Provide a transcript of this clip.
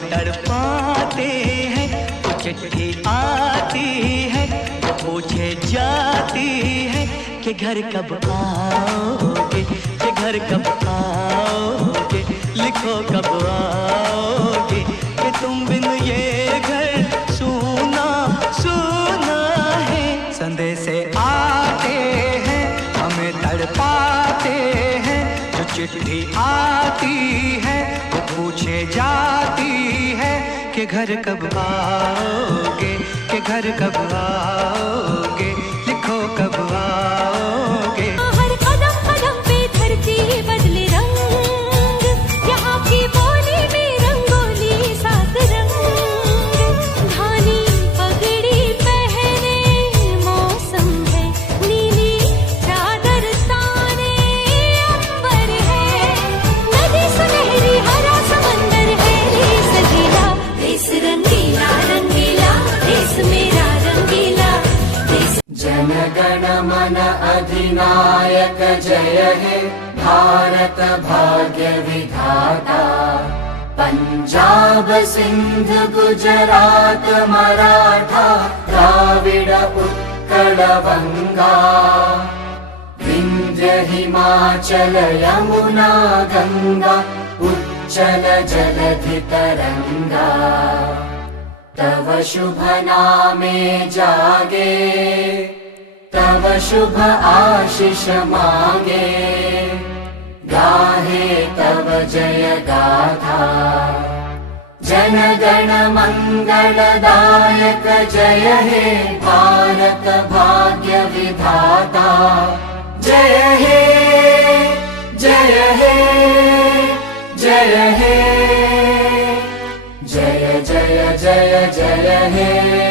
तड़पाते हैं। वो चिट्ठी आती है वो पूछे जाती है कि घर कब आओगे, कि घर कब आओगे, लिखो कब आओगे, कि तुम बिन ये घर सूना सूना है। संदेशे आते हैं हमें तड़पाते हैं, जो चिट्ठी आती है वो पूछे जाती है कि घर कब आओगे, कि घर कब आओगे, लिखो कब आओगे। हर कदम कदम पे धरती बदले रंग, यहाँ की बोली में रंगोली सात रंग। धानी पगड़ी पहने मौसम है, नीली चादर ताने अंबर है। नदी सुनहरी हरा समंदर है, देश रंगीला देश रंगीला रंगीला देश मेरा रंगीला देश। जनगण मन अधिनायक जय हे भारत भाग्य विधाता। पंजाब सिंध गुजरात मराठा द्राविड उत्कल बंगा। विंध्य हिमाचल यमुना गंगा उच्चल जलधि तरंगा। तव शुभ नामे जागे, तव शुभ आशीष मांगे। गाहे तव जय गाथा, जन गण मंगलदायक जय हे भारत भाग्य विधाता। जय हे जय हे जय हे, जय जय जय जय हे।